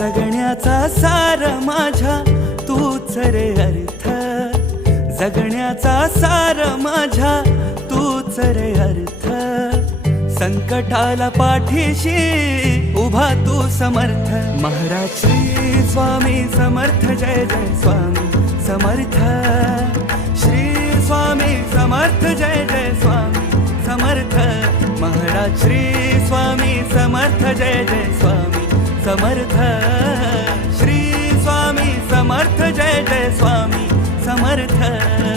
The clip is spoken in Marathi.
जगण्याचा सार माझ्या तूच रे अर्थ, जगण्याचा सार माझ्या तूच रे अर्थ. संकटाला पाठीशी उभा तू समर्थ. महाराज श्री स्वामी समर्थ, जय जय स्वामी समर्थ. श्री स्वामी समर्थ, जय जय स्वामी समर्थ. महाराज श्री स्वामी समर्थ, जय जय स्वामी समर्थ. श्री स्वामी समर्थ, जय जय स्वामी समर्थ.